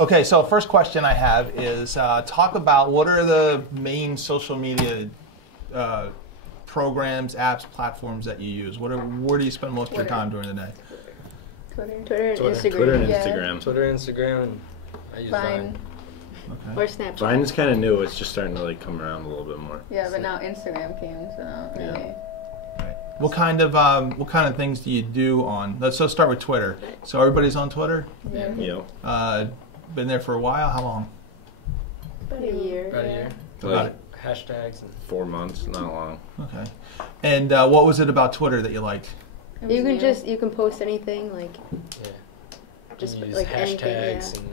Okay, so first question I have is talk about what are the main social media programs, apps, platforms that you use? Where do you spend most of your time during the day? Twitter and Instagram. Twitter and Instagram. Yeah. Twitter, Instagram, and I use Vine. Okay. Or Snapchat. Vine is kind of new. It's just starting to like come around a little bit more. Yeah, but now Instagram came, so now really. Right. What kind of things do you do on? Let's start with Twitter. So everybody's on Twitter. Yeah. Yeah. Been there for a while. How long? About a year. About a year. Like Hashtags. And 4 months, not long. Okay. And what was it about Twitter that you liked? You can post anything, like just use like hashtags anything.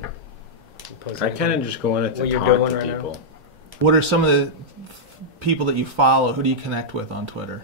and post I kind of just go in it to what you're talk doing to right people. now. What are some of the people that you follow? Who do you connect with on Twitter?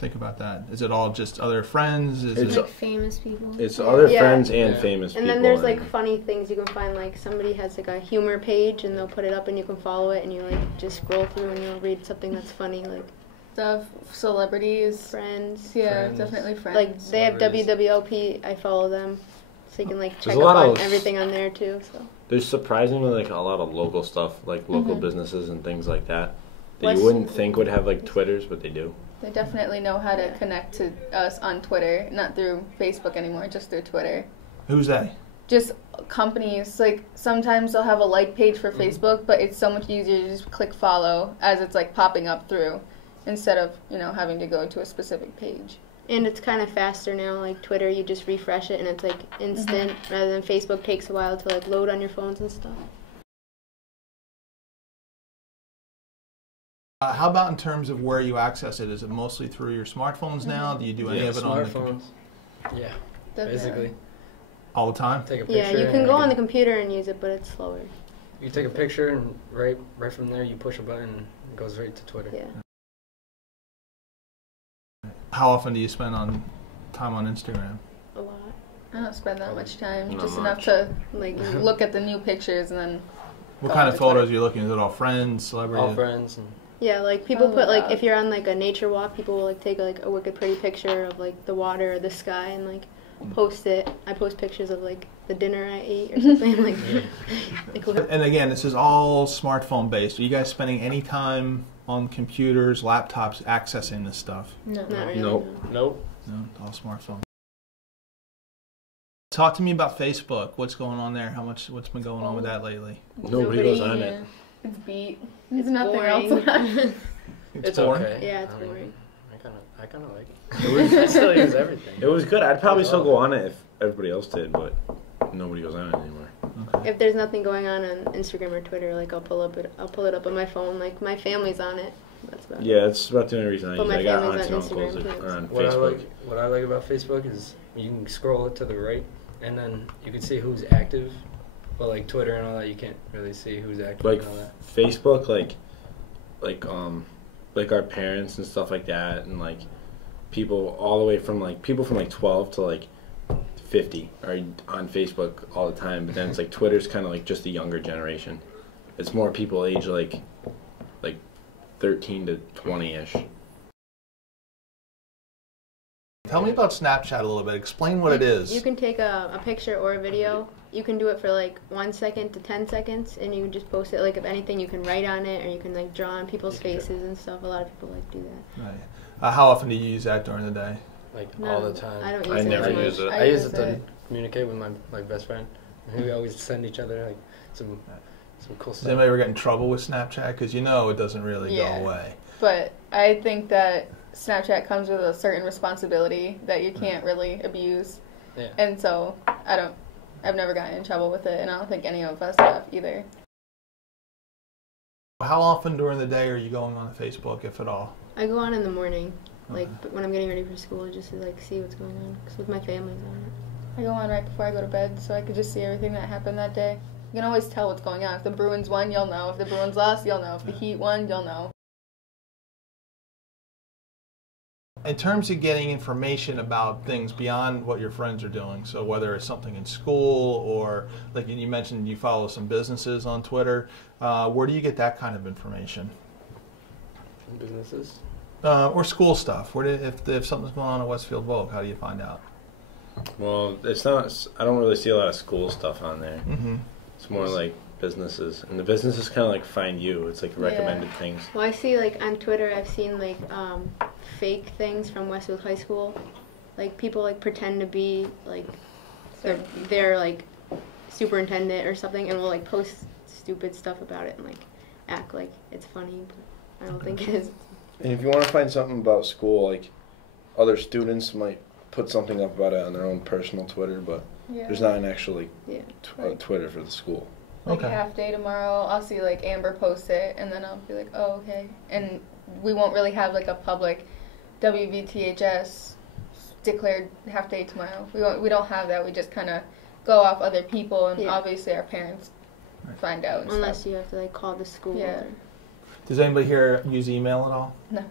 Think about that. Is it all just other friends? It's like famous people. It's other Yeah. friends and Yeah. famous people. And then there's like funny things you can find, like somebody has like a humor page and they'll put it up and you can follow it and you like just scroll through and you'll read something that's funny, like Stuff, celebrities. Friends. Yeah, Friends. definitely friends. Like they have Celebrities. WWLP, I follow them. So you can like check There's a up lot on of- everything on there too. So There's surprisingly like a lot of local stuff, like local businesses and things like that that you wouldn't think would have like Twitters, but they do. They definitely know how to connect to us on Twitter, not through Facebook anymore, just through Twitter. Who's they? Just companies, like sometimes they'll have a like page for Facebook, but it's so much easier to just click follow as it's like popping up through instead of, having to go to a specific page. and it's kind of faster now. Like Twitter, you just refresh it and it's like instant, rather than Facebook takes a while to like load on your phones and stuff. How about in terms of where you access it? Is it mostly through your smartphones now? Do you do any of it on the smartphones? Yeah, Definitely. basically. all the time? Take a picture. Yeah, you can and go on the computer and use it, but it's slower. You take a picture and right from there you push a button and it goes right to Twitter. Yeah. How often do you spend time on Instagram? A lot. I don't spend that much time, Not just much. enough to like look at the new pictures and then. What go kind on of to photos Twitter. are you looking at? Is it all friends, celebrities? All friends. And Yeah, like people Oh, put like God. if you're on like a nature walk, people will like take like a wicked pretty picture of like the water or the sky and like post it. I post pictures of like the dinner I ate or something like. like And again, this is all smartphone based. Are you guys spending any time on computers, laptops, accessing this stuff? No. not really. Nope. No. nope. No, all smartphone. Talk to me about Facebook. What's going on there? What's been going on with that lately? Nobody goes on it. It's beat. There's It's nothing boring. else on it. It's boring. okay. Yeah, it's I mean, boring. I kind of like it. I still use everything. It was good. I'd probably still go on it if everybody else did, but nobody goes on it anymore. Okay. If there's nothing going on Instagram or Twitter, like I'll pull it up on my phone. Like my family's on it. That's about it. Yeah, it's about the only reason I But use it. my I got family's aunts and on uncles Instagram, that too. are on What Facebook. what I like about Facebook is you can scroll it to the right, and then you can see who's active. But like Twitter and all that, you can't really see who's active Like and all that. Facebook, like our parents and stuff like that, and like people all the way from like people from like 12 to like 50 are on Facebook all the time. But then it's like Twitter's kind of like just the younger generation. It's more people age like 13 to 20-ish. Tell me about Snapchat a little bit. Explain what it is. You can take a picture or a video. You can do it for like 1 second to 10 seconds, and you can just post it. Like if anything, you can write on it, or you can like draw on people's faces and stuff. A lot of people like do that. Right. How often do you use that during the day? Like No, all the time. I don't use I it never as much. use it. I use it to communicate with my best friend. And we always send each other like some cool Does stuff. anybody ever get in trouble with Snapchat? Because it doesn't really Yeah. go away. But I think that Snapchat comes with a certain responsibility that you can't really abuse. Yeah. And so I've never gotten in trouble with it, and I don't think any of us have either. How often during the day are you going on Facebook, if at all? I go on in the morning, like when I'm getting ready for school, just to like see what's going on. Cause with my family's on it. I go on right before I go to bed, so I could just see everything that happened that day. You can always tell what's going on. If the Bruins won, you'll know. If the Bruins lost, you'll know. If the Heat won, you'll know. In terms of getting information about things beyond what your friends are doing, so whether it's something in school or, like you mentioned, you follow some businesses on Twitter, where do you get that kind of information? Businesses. Or school stuff. If something's going on at Westfield Vogue, how do you find out? Well, it's not. I don't really see a lot of school stuff on there. Mm-hmm. It's more like businesses, and the businesses kind of like find you. It's like recommended things. Well, I see like on Twitter, I've seen like fake things from Westwood High School. Like people like pretend to be like they're like superintendent or something, and will like post stupid stuff about it and like act like it's funny, but I don't think it is. And if you want to find something about school, like other students might put something up about it on their own personal Twitter, but there's not an actual like Twitter for the school. Like Okay. half day tomorrow, I'll see like Amber post it, and then I'll be like, oh, okay. And we won't really have like a public WVTHS declared half day tomorrow. We don't have that. We just kind of go off other people, and obviously our parents find out. And Unless stuff. you have to like call the school. Yeah. Or, Does anybody here use email at all? No.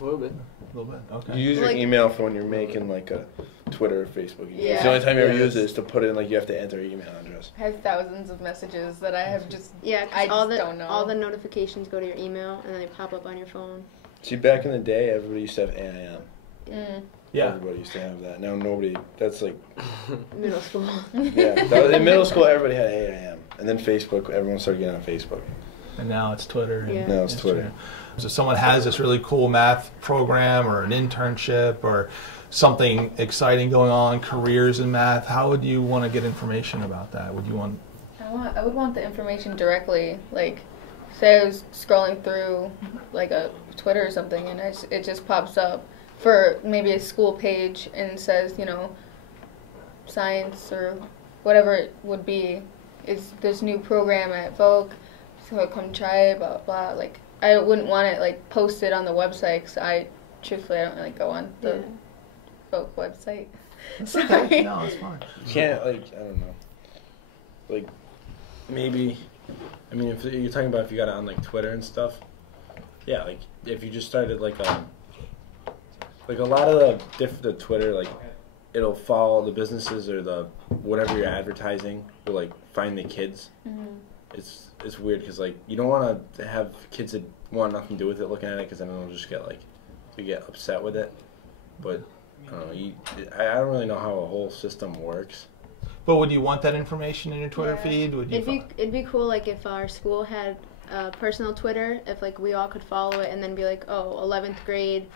A little bit. A little bit. Okay. You use your Like- email for when you're making like a Twitter or Facebook. Yeah. It's the only time you ever Yeah, use it that's- is to put in like you have to enter your email address. I have thousands of messages that I have just. Yeah, I because just don't know. all the notifications go to your email and they pop up on your phone. See, back in the day, everybody used to have AIM. Yeah. Everybody used to have that. Now nobody. That's like Middle school. yeah. That was, in middle school, everybody had AIM, and then Facebook. Everyone started getting on Facebook. And now it's Twitter. And Yeah. Now it's Twitter. Instagram. So someone has this really cool math program or an internship or something exciting going on, careers in math. How would you want to get information about that? Would you want? I would want the information directly. Like, say I was scrolling through like a Twitter or something, and it just pops up for maybe a school page and says, you know, science or whatever it would be, is this new program at Vogue, so come try it, blah blah. Like, I wouldn't want it like posted on the website, because I truthfully I don't really go on the Vogue website. Sorry. No, it's fine. You can't like I don't know. Like Maybe, I mean, if you're talking about if you got it on like Twitter and stuff, yeah, like if you just started like a lot of the Twitter, like it'll follow the businesses or the whatever you're advertising will like find the kids. It's weird because like you don't want to have kids that want nothing to do with it looking at it, because then they'll just get like you get upset with it. But I don't know. I don't really know how a whole system works. But would you want that information in your Twitter Yeah. feed? Would you? It'd be cool like if our school had personal Twitter, if like we all could follow it and then be like, oh, 11th grade,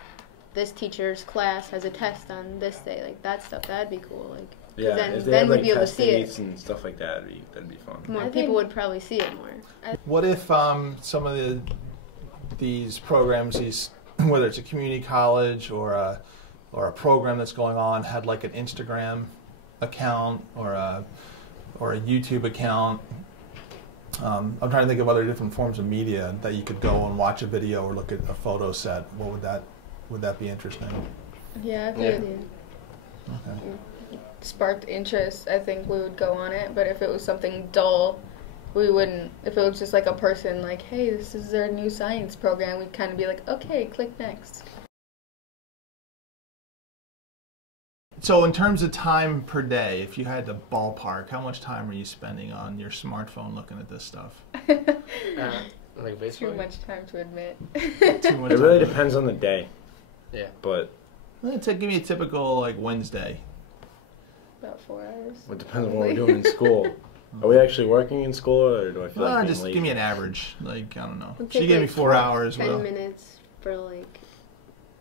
this teacher's class has a test on this day, like that stuff. That'd be cool. Like Yeah, then, if they then had we'd like be able to test see dates it. and stuff like that, that'd be fun. More I people think- would probably see it more. What if some of these programs, whether it's a community college or a program that's going on, had like an Instagram account or a YouTube account? I'm trying to think of other different forms of media that you could go and watch a video or look at a photo set. What would that be interesting? Yeah, if Yeah. it Okay. sparked interest, I think we would go on it. But if it was something dull, we wouldn't. If it was just like a person like, hey, this is their new science program, we'd kind of be like, okay, click next. So in terms of time per day, if you had to ballpark, how much time are you spending on your smartphone looking at this stuff? Like baseball. Too much time to admit. Too much It really time. depends on the day. Yeah. But Give me a typical like Wednesday. About 4 hours. it depends on what we're doing in school. Are we actually working in school, or do I feel like being Just lazy? give me an average. Like I don't know. It'd She take, gave me like, 4 hours. 10 Well, minutes for like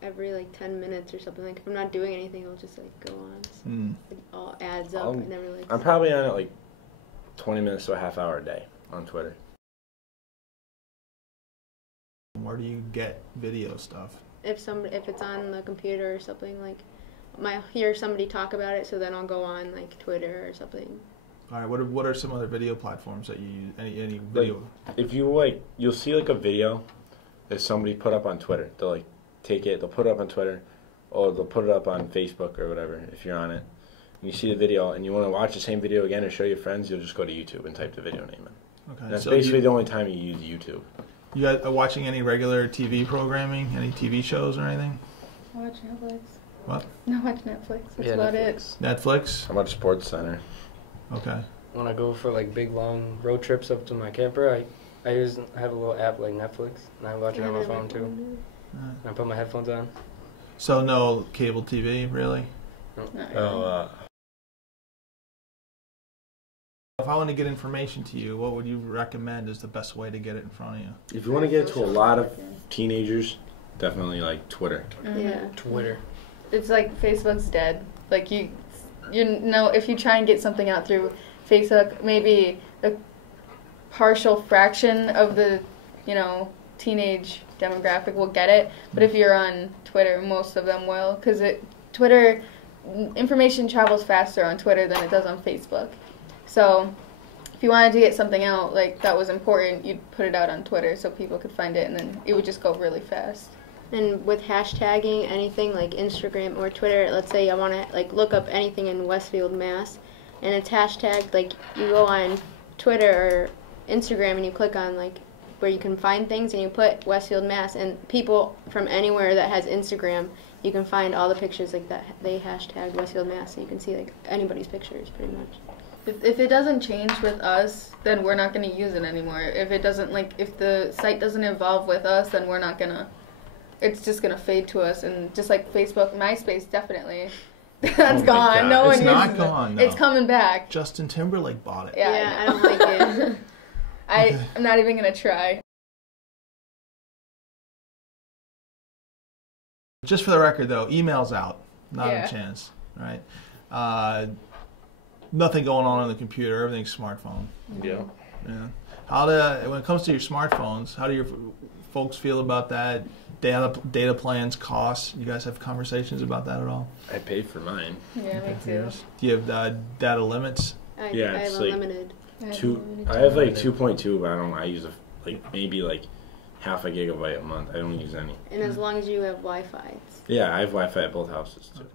every like 10 minutes or something. Like if I'm not doing anything, I'll just like go on. It all adds up. I'm- I never like. I'm probably on it like 20 minutes to a half hour a day on Twitter. where do you get video stuff? If it's on the computer or something, like I hear somebody talk about it, so then I'll go on like Twitter or something. All right. What are some other video platforms that you use? Any video? If you you'll see like a video that somebody put up on Twitter. They'll like take it, they'll put it up on Twitter, or they'll put it up on Facebook or whatever. If you're on it, and you see the video, and you want to watch the same video again or show your friends, you'll just go to YouTube and type the video name in. Okay. And that's so basically the only time you use YouTube. you guys are watching any regular TV programming? Any TV shows or anything? I watch Netflix. What? No, watch Netflix. That's Yeah, about Netflix. Netflix. How about Sports Center? Okay. When I go for like big long road trips up to my camper, I have a little app like Netflix, and I watch it on my phone too. All right. I put my headphones on. So no cable TV, really? Not really. Oh, If I want to get information to you, what would you recommend is the best way to get it in front of you? If you want to get it to a lot of teenagers, definitely like Twitter. Yeah. Twitter. It's like Facebook's dead. Like you know, if you try and get something out through Facebook, maybe a partial fraction of the, teenage demographic will get it. But if you're on Twitter, most of them will, because Twitter, information travels faster on Twitter than it does on Facebook. So if you wanted to get something out, like, that was important, you'd put it out on Twitter so people could find it, and then it would just go really fast. And with hashtagging anything like Instagram or Twitter, let's say I want to like look up anything in Westfield, Mass, and it's hashtagged, like you go on Twitter or Instagram and you click on like where you can find things and you put Westfield, Mass, and people from anywhere that has Instagram, you can find all the pictures like that. They hashtag Westfield, Mass, so you can see like anybody's pictures pretty much. If it doesn't change with us, then we're not going to use it anymore. If it doesn't, if the site doesn't evolve with us, then we're not going to, it's just going to fade to us. And just like Facebook, MySpace, definitely. That's gone. No one uses it. It's not gone, no. It's coming back. Justin Timberlake bought it. Yeah, I don't like it. I'm not even going to try. Just for the record, though, email's out. Not Yeah. a chance, right? Nothing going on the computer. Everything's smartphone. Yeah. Yeah. When it comes to your smartphones, how do your folks feel about that? Data plans, costs. You guys have conversations about that at all? I pay for mine. Yeah, me too. Do you have data limits? I Yeah, have it's like unlimited. I have like 2.2, but I use maybe like half a gigabyte a month. I don't use any. And as long as you have Wi-Fi. Yeah, I have Wi-Fi at both houses too. Okay.